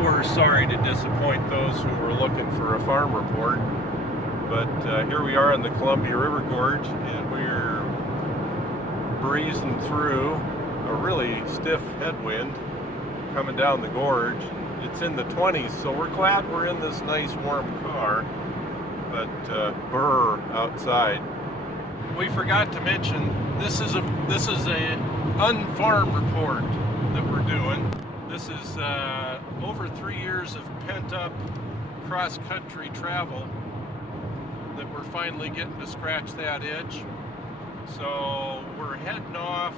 Well, we're sorry to disappoint those who were looking for a farm report, but here we are in the Columbia River Gorge, and we're breezing through a really stiff headwind coming down the gorge. It's in the 20s, so we're glad we're in this nice warm car, but brr outside. We forgot to mention this is a Unfarm report that we're doing. This is over 3 years of pent-up cross-country travel that we're finally getting to scratch that itch. So we're heading off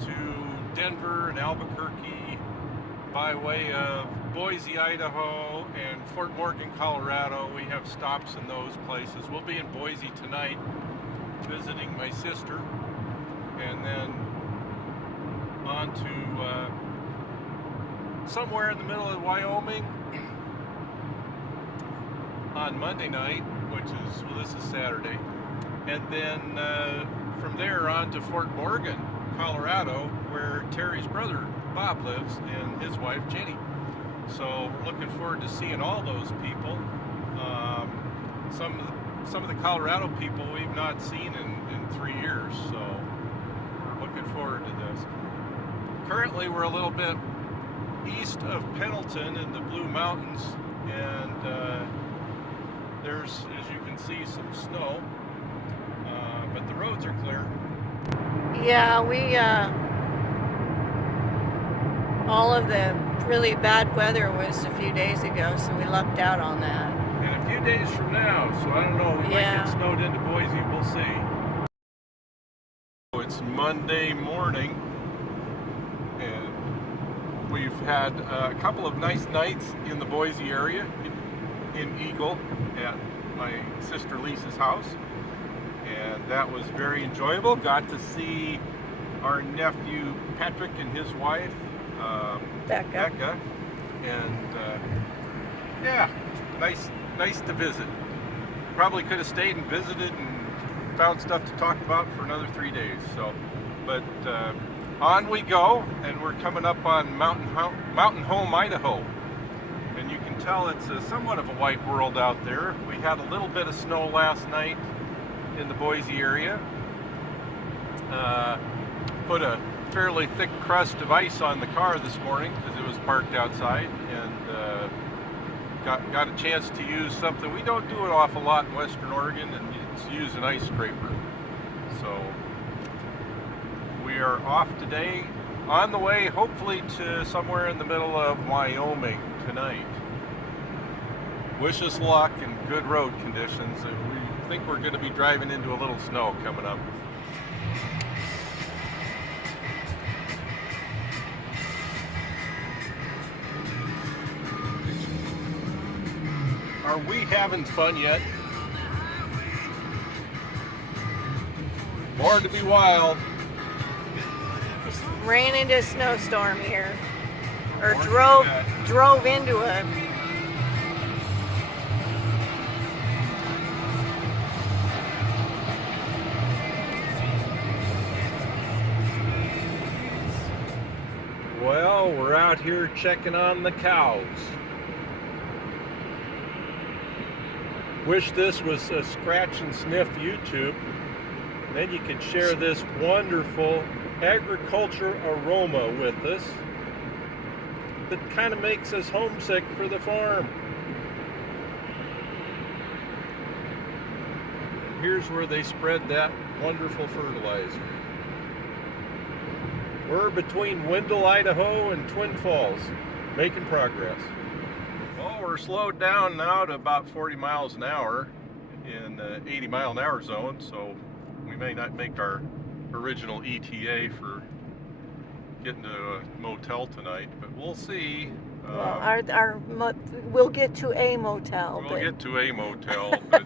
to Denver and Albuquerque by way of Boise, Idaho, and Fort Morgan, Colorado. We have stops in those places. We'll be in Boise tonight visiting my sister, and then on to somewhere in the middle of Wyoming on Monday night, this is Saturday, and then from there on to Fort Morgan, Colorado, where Terry's brother Bob lives and his wife Jenny. So we're looking forward to seeing all those people. Some of the Colorado people we've not seen in 3 years, so we're looking forward to this. Currently we're a little bit east of Pendleton in the Blue Mountains, and there's, as you can see, some snow, but the roads are clear. Yeah, all of the really bad weather was a few days ago, so we lucked out on that. And a few days from now, so I don't know, we might get snowed into Boise, we'll see. It's Monday morning, and we've had a couple of nice nights in the Boise area, in Eagle, at my sister Lisa's house, and that was very enjoyable. Got to see our nephew Patrick and his wife Becca, and yeah, nice to visit. Probably could have stayed and visited and found stuff to talk about for another 3 days. So, but on we go, and we're coming up on Mountain Home, Idaho. And you can tell it's somewhat of a white world out there. We had a little bit of snow last night in the Boise area. Put a fairly thick crust of ice on the car this morning because it was parked outside, and got a chance to use something we don't do an awful lot in Western Oregon, and it's use an ice scraper. So we are off today, on the way hopefully to somewhere in the middle of Wyoming tonight. Wish us luck and good road conditions. We think we're going to be driving into a little snow coming up. Are we having fun yet? Born to be wild. Just ran into a snowstorm here, or drove into it. Well, we're out here checking on the cows. Wish this was a scratch and sniff YouTube. Then you could share this wonderful agriculture aroma with us that kind of makes us homesick for the farm. And here's where they spread that wonderful fertilizer. We're between Wendell, Idaho and Twin Falls, making progress. Well, we're slowed down now to about 40 miles an hour in the 80-mile-an-hour zone, so we may not make our original ETA for getting to a motel tonight, but we'll see. Well, we'll get to a motel. We'll get to a motel, but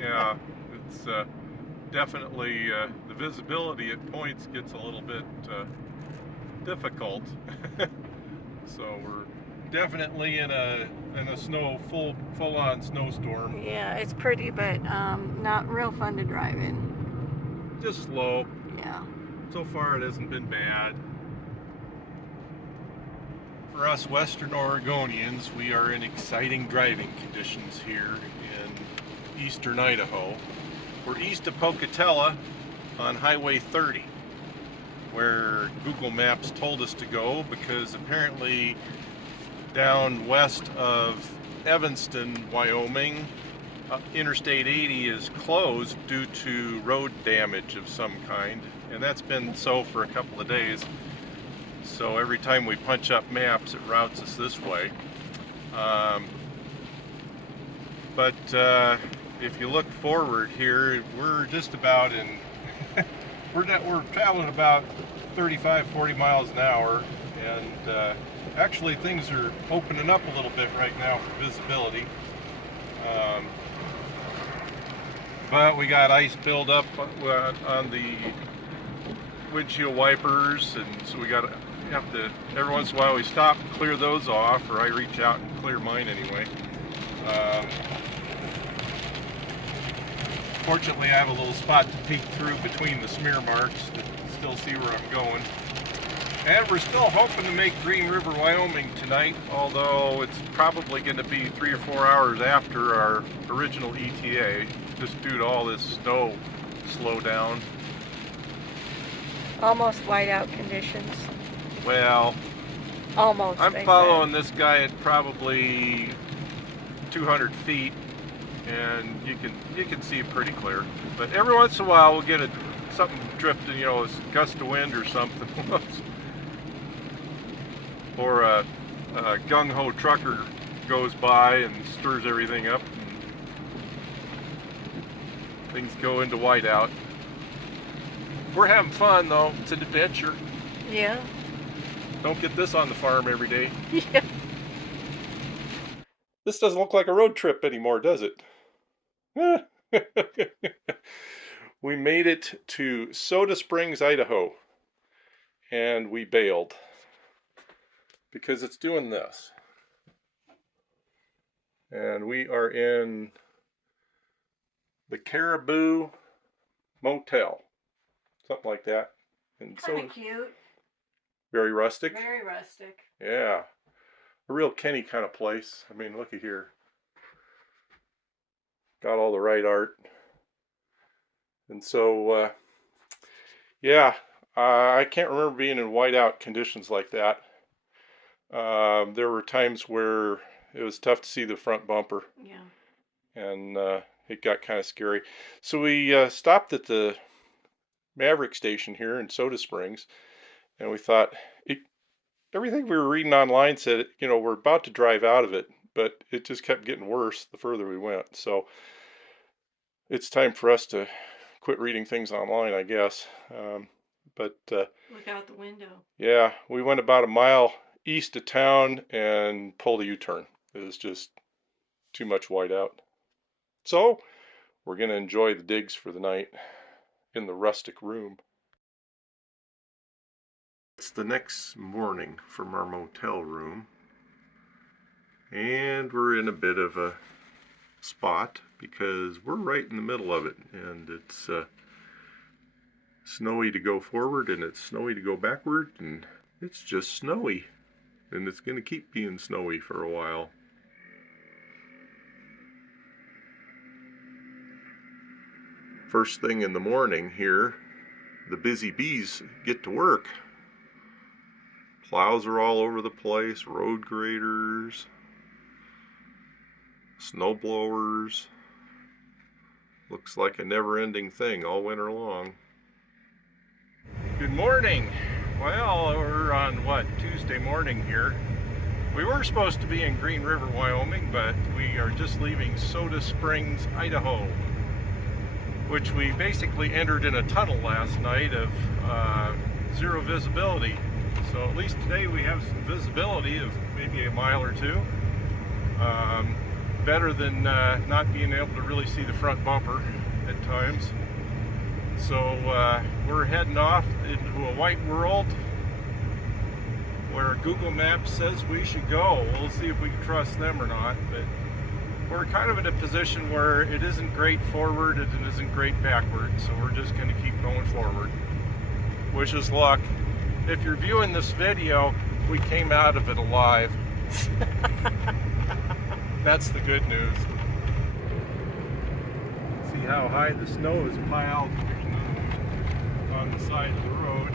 yeah, it's definitely the visibility at points gets a little bit difficult. So we're definitely in a full-on snowstorm. Yeah, it's pretty, but not real fun to drive in. Just slow. Yeah. So far it hasn't been bad. For us Western Oregonians, we are in exciting driving conditions here in eastern Idaho. We're east of Pocatello on Highway 30, where Google Maps told us to go, because apparently down west of Evanston, Wyoming, Interstate 80 is closed due to road damage of some kind, and that's been so for a couple of days. So every time we punch up maps, it routes us this way. But if you look forward here, we're just about in we're traveling about 35-40 miles an hour, and actually things are opening up a little bit right now for visibility. But we got ice buildup on the windshield wipers, and so we have to, every once in a while we stop and clear those off, or I reach out and clear mine anyway. Fortunately, I have a little spot to peek through between the smear marks to still see where I'm going. And we're still hoping to make Green River, Wyoming tonight, although it's probably going to be 3 or 4 hours after our original ETA, just due to all this snow slowdown. Almost whiteout conditions. Well, almost. I'm following this guy at probably 200 feet, and you can see it pretty clear. But every once in a while we'll get something drifting, a gust of wind or something. Or a gung-ho trucker goes by and stirs everything up, and things go into whiteout. We're having fun though. It's an adventure. Yeah. Don't get this on the farm every day. Yeah. This doesn't look like a road trip anymore, does it? We made it to Soda Springs, Idaho, and we bailed because it's doing this. And we are in the Caribou Motel, something like that. And Kind of cute. Very rustic. Very rustic. Yeah, a real Kenny kind of place. I mean, looky here. Got all the right art. And so, yeah, I can't remember being in whiteout conditions like that. There were times where it was tough to see the front bumper. Yeah. And it got kind of scary. So we stopped at the Maverick station here in Soda Springs, and we thought, everything we were reading online said, we're about to drive out of it, but it just kept getting worse the further we went. So it's time for us to quit reading things online, I guess. But look out the window. Yeah, we went about a mile east of town and pulled a U-turn. It was just too much whiteout. So we're going to enjoy the digs for the night in the rustic room. It's the next morning from our motel room, and we're in a bit of a spot because we're right in the middle of it, and it's snowy to go forward and it's snowy to go backward, and it's just snowy, and it's going to keep being snowy for a while. First thing in the morning here, the busy bees get to work. Plows are all over the place, road graders, snow blowers. Looks like a never-ending thing all winter long. Good morning. Well, we're on Tuesday morning here. We were supposed to be in Green River, Wyoming, but we are just leaving Soda Springs, Idaho, which we basically entered in a tunnel last night of zero visibility. So at least today we have some visibility of maybe a mile or two. Better than not being able to really see the front bumper at times. So we're heading off into a white world where Google Maps says we should go. We'll see if we can trust them or not, but we're kind of in a position where it isn't great forward, it isn't great backward, so we're just going to keep going forward. Wish us luck. If you're viewing this video we came out of it alive. That's the good news. See how high the snow is piled on the side of the road.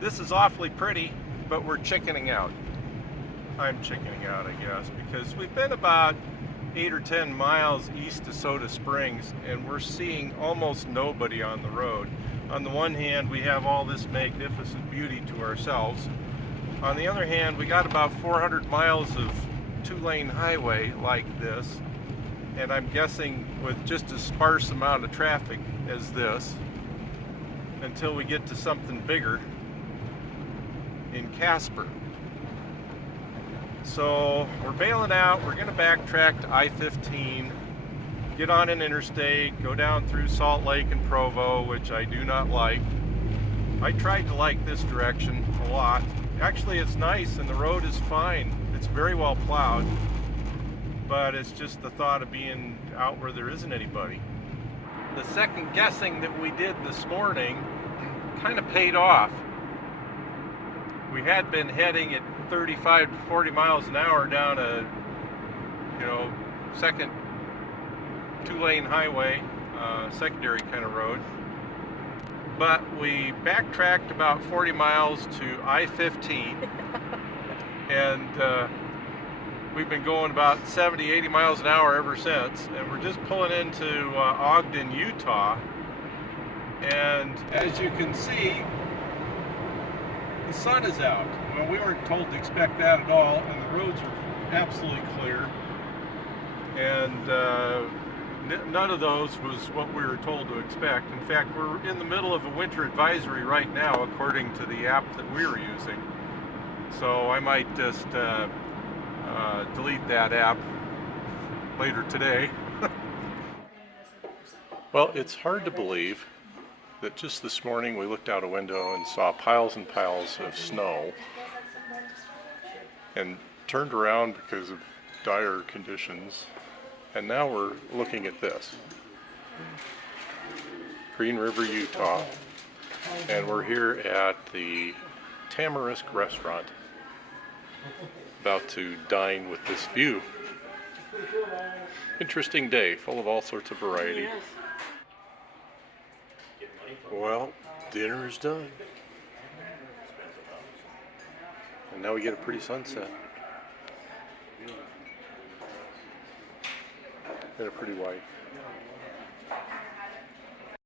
This is awfully pretty, but we're chickening out. I'm chickening out, I guess, because we've been about 8 or 10 miles east of Soda Springs, and we're seeing almost nobody on the road. On the one hand, we have all this magnificent beauty to ourselves. On the other hand, we got about 400 miles of two-lane highway like this, and I'm guessing with just a sparse amount of traffic as this, until we get to something bigger in Casper. So we're bailing out. We're going to backtrack to I-15, get on an interstate, go down through Salt Lake and Provo, which I do not like. I tried to like this direction a lot. Actually, it's nice and the road is fine. It's very well plowed, but it's just the thought of being out where there isn't anybody. The second guessing that we did this morning kind of paid off. We had been heading at 35 to 40 miles an hour down a, second two-lane highway, secondary kind of road. But we backtracked about 40 miles to I-15, and we've been going about 70, 80 miles an hour ever since. And we're just pulling into Ogden, Utah. And as you can see, the sun is out. Well, we weren't told to expect that at all, and the roads are absolutely clear. And none of those was what we were told to expect. In fact, we're in the middle of a winter advisory right now, according to the app that we were using. So I might just delete that app later today. Well, it's hard to believe that just this morning we looked out a window and saw piles and piles of snow and turned around because of dire conditions, and now we're looking at this. Green River, Utah, and we're here at the Tamarisk restaurant, about to dine with this view. Interesting day, full of all sorts of variety. Well, dinner is done. And now we get a pretty sunset. And a pretty white.